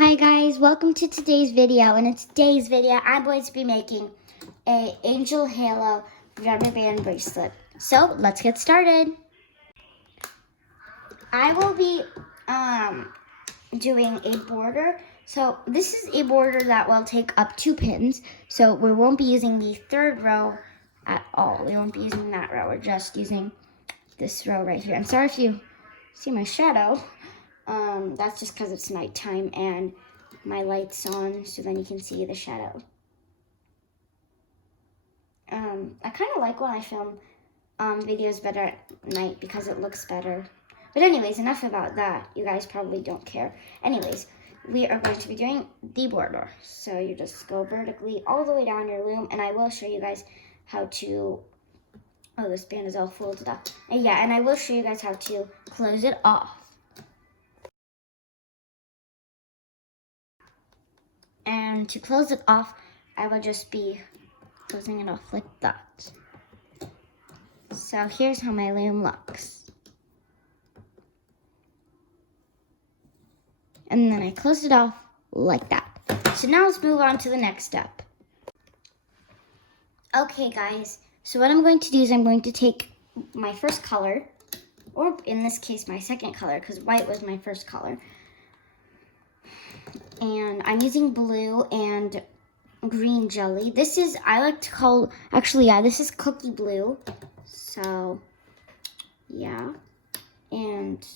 Hi guys, welcome to today's video. And in today's video, I'm going to be making a angel halo rubber band bracelet. So let's get started. I will be doing a border. So this is a border that will take up 2 pins. So we won't be using the third row at all. We won't be using that row. We're just using this row right here. I'm sorry if you see my shadow. That's just because it's nighttime and my light's on, so then you can see the shadow. I kind of like when I film videos better at night because it looks better. But anyways, enough about that. You guys probably don't care. Anyways, we are going to be doing the border. So you just go vertically all the way down your loom, and I will show you guys how to, oh, this band is all folded up. And yeah, and I will show you guys how to close it off. And to close it off, I will just be closing it off like that. So here's how my loom looks. And then I close it off like that. So now let's move on to the next step. Okay guys, so what I'm going to do is I'm going to take my first color, or in this case my second color, because white was my first color. And I'm using blue and green jelly. This is, I like to call, actually, yeah, this is cookie blue. So, yeah. And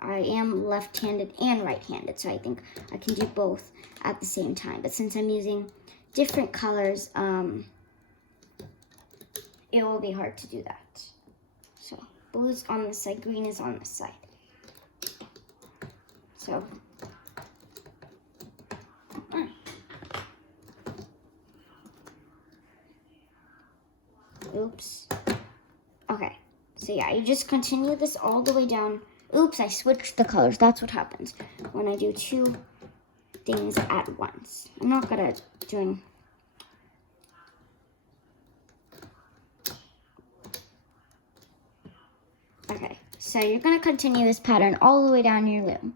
I am left-handed and right-handed, so I think I can do both at the same time. But since I'm using different colors, it will be hard to do that. So, blue's on this side, green is on this side. So, oops. Okay, so yeah, you just continue this all the way down. Oops, I switched the colors. That's what happens when I do 2 things at once. I'm not good at doing. Okay, so you're gonna continue this pattern all the way down your loom.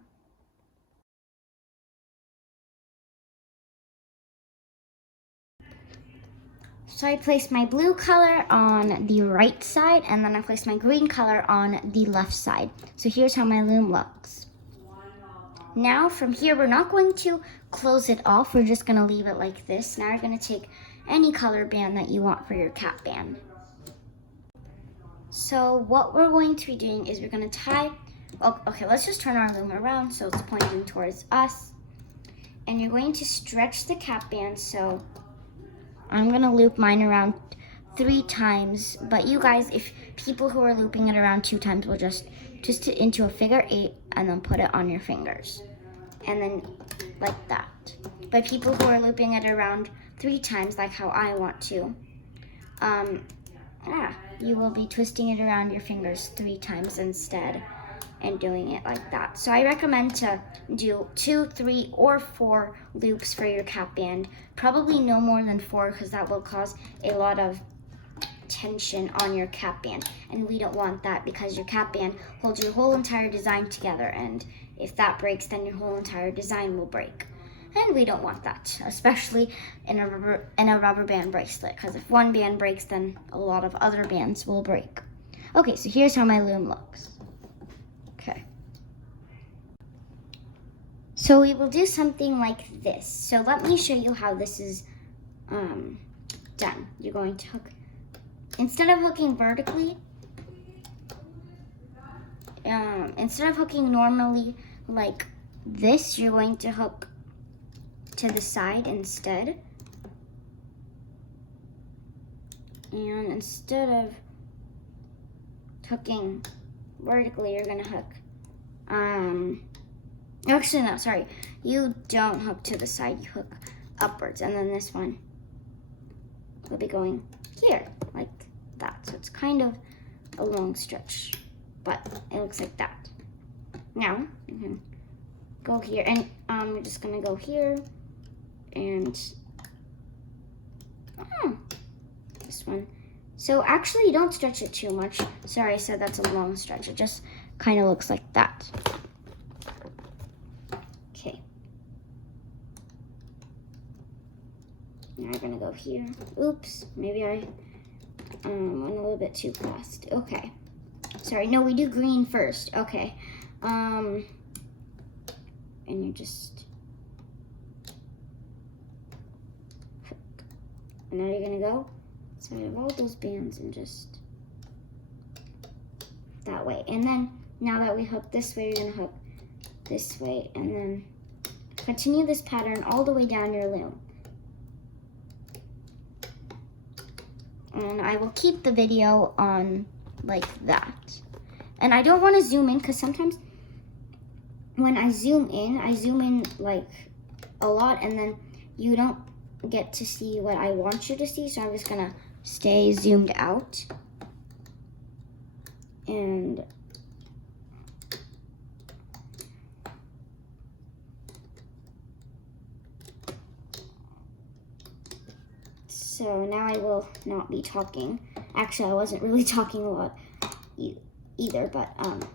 So I place my blue color on the right side, and then I place my green color on the left side. So here's how my loom looks. Now from here, we're not going to close it off. We're just gonna leave it like this. Now you're gonna take any color band that you want for your cap band. So what we're going to be doing is we're gonna tie, oh, okay, let's just turn our loom around so it's pointing towards us. And you're going to stretch the cap band, so I'm gonna loop mine around 3 times, but you guys, if people who are looping it around 2 times will just twist it into a figure 8 and then put it on your fingers. And then like that. But people who are looping it around 3 times, like how I want to, you will be twisting it around your fingers 3 times instead and doing it like that. So I recommend to do 2, 3, or 4 loops for your cap band. Probably no more than 4 because that will cause a lot of tension on your cap band. And we don't want that because your cap band holds your whole entire design together. And if that breaks, then your whole entire design will break. And we don't want that, especially in a rubber band bracelet, because if one band breaks, then a lot of other bands will break. Okay, so here's how my loom looks. Okay. So we will do something like this. So let me show you how this is done. You're going to hook, instead of hooking vertically, instead of hooking normally like this, you're going to hook to the side instead. And instead of hooking vertically, you're gonna hook, actually no, sorry, you don't hook to the side, you hook upwards, and then this one will be going here, like that. So it's kind of a long stretch, but it looks like that. Now, you can go here, and we're just gonna go here, and this one. So actually, you don't stretch it too much. Sorry, I said that's a long stretch. It just kind of looks like that. Okay. Now I'm gonna go here. Oops, maybe I went a little bit too fast. Okay. Sorry, no, we do green first. Okay. And you just, and now you're gonna go inside of all those bands and just that way. And then now that we hook this way, you're gonna hook this way and then continue this pattern all the way down your loom. And I will keep the video on like that. And I don't want to zoom in because sometimes when I zoom in like a lot and then you don't get to see what I want you to see. So I'm just gonna stay zoomed out. And so now I will not be talking. Actually, I wasn't really talking a lot either, but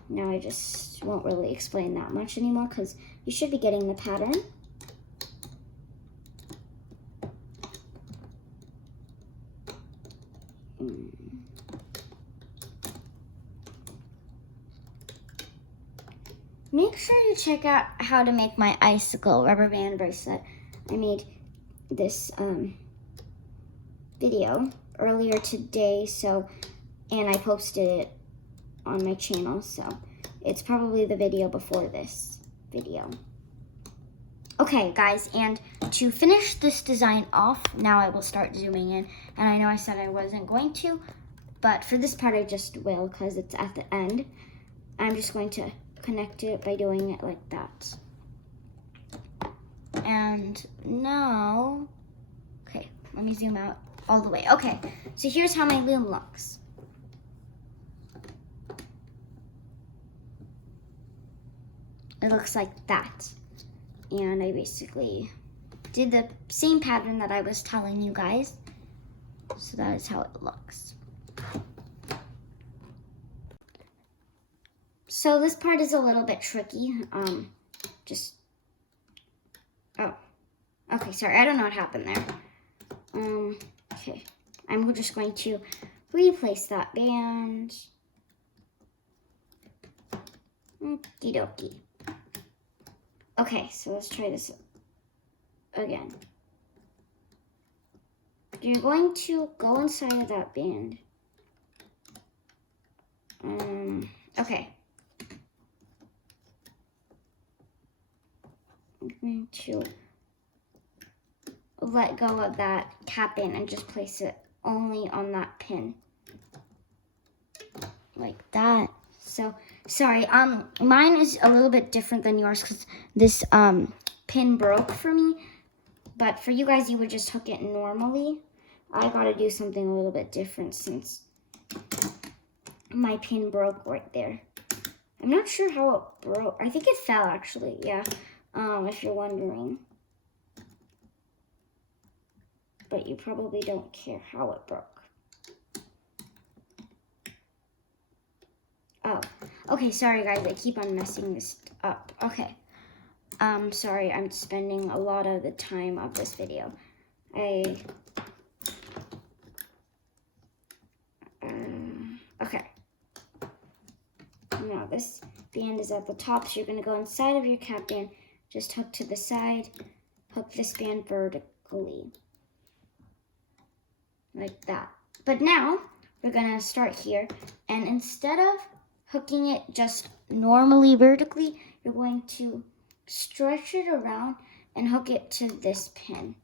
now I just won't really explain that much anymore because you should be getting the pattern. Make sure you check out how to make my icicle rubber band bracelet. I made this video earlier today, and I posted it on my channel, so it's probably the video before this video. Okay, guys, and to finish this design off, now I will start zooming in. And I know I said I wasn't going to, but for this part I just will because it's at the end. I'm just going to connect it by doing it like that. And now, okay, let me zoom out all the way. Okay, so here's how my loom looks. It looks like that. And I basically did the same pattern that I was telling you guys. So that is how it looks. So this part is a little bit tricky. Okay, sorry, I don't know what happened there. Okay, I'm just going to replace that band. Okie dokie. Okay, so let's try this again. You're going to go inside of that band. Okay. I'm going to let go of that cap in and just place it only on that pin. Like that. So, sorry, mine is a little bit different than yours because this pin broke for me. But for you guys, you would just hook it normally. I gotta do something a little bit different since my pin broke right there. I'm not sure how it broke. I think it fell actually, yeah, if you're wondering. But you probably don't care how it broke. Oh, okay, sorry guys, I keep on messing this up. Okay, sorry, I'm spending a lot of the time of this video. Okay. Now this band is at the top, so you're gonna go inside of your cap band, just hook to the side, hook this band vertically. Like that. But now, we're gonna start here, and instead of hooking it just normally vertically, you're going to stretch it around and hook it to this pin.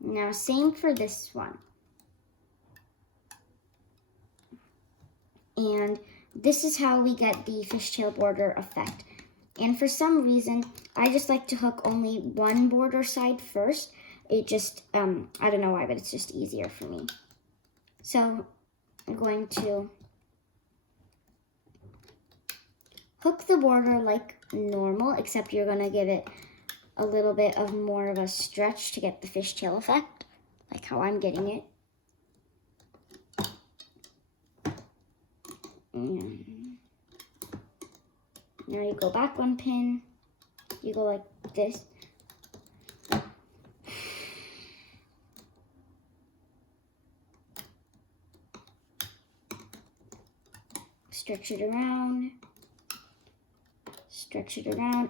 Now, same for this one. And this is how we get the fishtail border effect. And for some reason, I just like to hook only one border side first. It just, I don't know why, but it's just easier for me. So I'm going to hook the border like normal, except you're gonna give it a little bit of more of a stretch to get the fishtail effect, like how I'm getting it. And now you go back one pin, you go like this. stretch it around, stretch it around.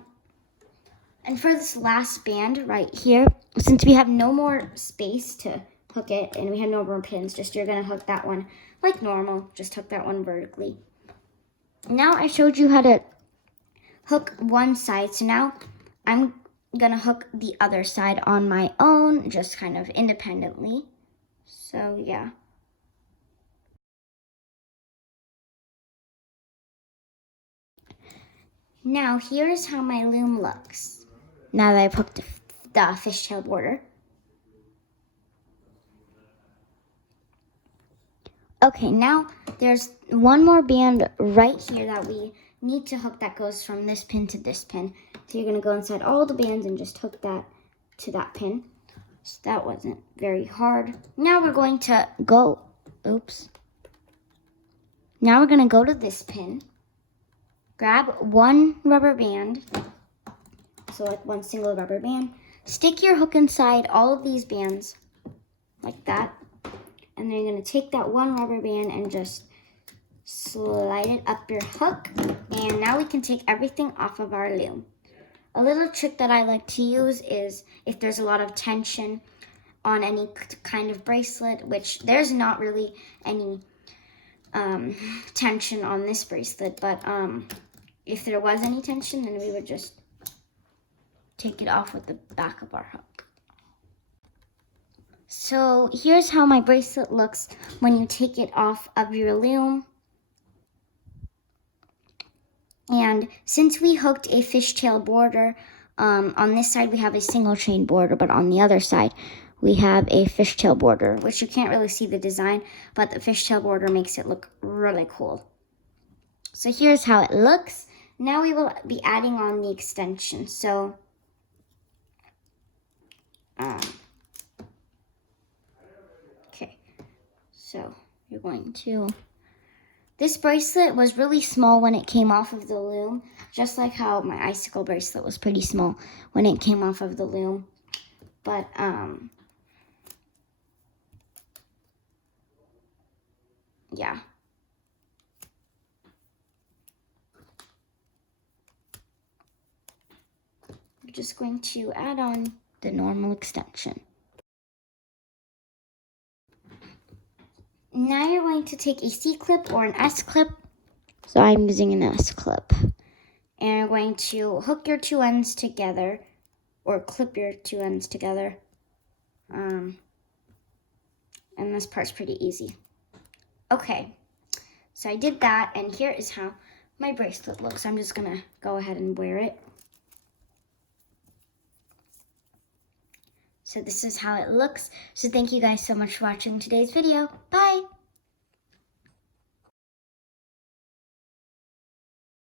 And for this last band right here, since we have no more space to hook it and we have no more pins, you're gonna hook that one like normal, just hook that one vertically. Now I showed you how to hook one side, so now I'm gonna hook the other side on my own, just kind of independently. So yeah. Now here's how my loom looks, now that I've hooked the fishtail border. Okay, now there's one more band right here that we need to hook that goes from this pin to this pin. So you're gonna go inside all the bands and just hook that to that pin. So that wasn't very hard. Now we're going to go, Now we're gonna go to this pin, grab one rubber band, so like one single rubber band, stick your hook inside all of these bands, like that. And then you're gonna take that one rubber band and just slide it up your hook. And now we can take everything off of our loom. A little trick that I like to use is if there's a lot of tension on any kind of bracelet, which there's not really any tension on this bracelet, but if there was any tension, then we would just take it off with the back of our hook. So here's how my bracelet looks when you take it off of your loom. And since we hooked a fishtail border, on this side we have a single chain border, but on the other side we have a fishtail border, which you can't really see the design, but the fishtail border makes it look really cool. So here's how it looks. Now we will be adding on the extension. So okay, so you're going to, this bracelet was really small when it came off of the loom, just like how my icicle bracelet was pretty small when it came off of the loom. But yeah. We're just going to add on the normal extension. Now you're going to take a C-clip or an S-clip. So I'm using an S-clip. And you're going to hook your two ends together, or clip your two ends together. And this part's pretty easy. Okay, so I did that, and here is how my bracelet looks. I'm just gonna go ahead and wear it. So this is how it looks. So thank you guys so much for watching today's video. Bye!